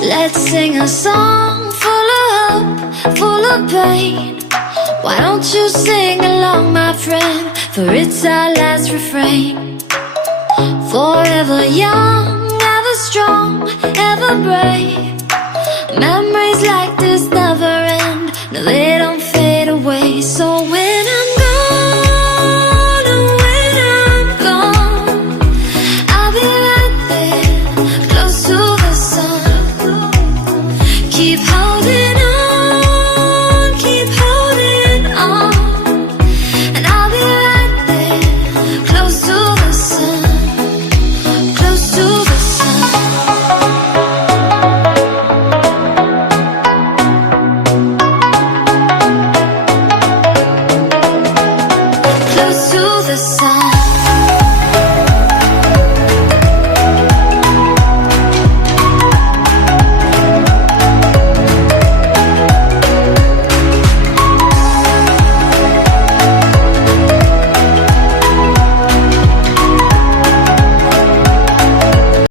Let's sing a song full of hope, full of pain. Why don't you sing along, my friend, for it's our last refrain. Forever young, ever strong, ever brave.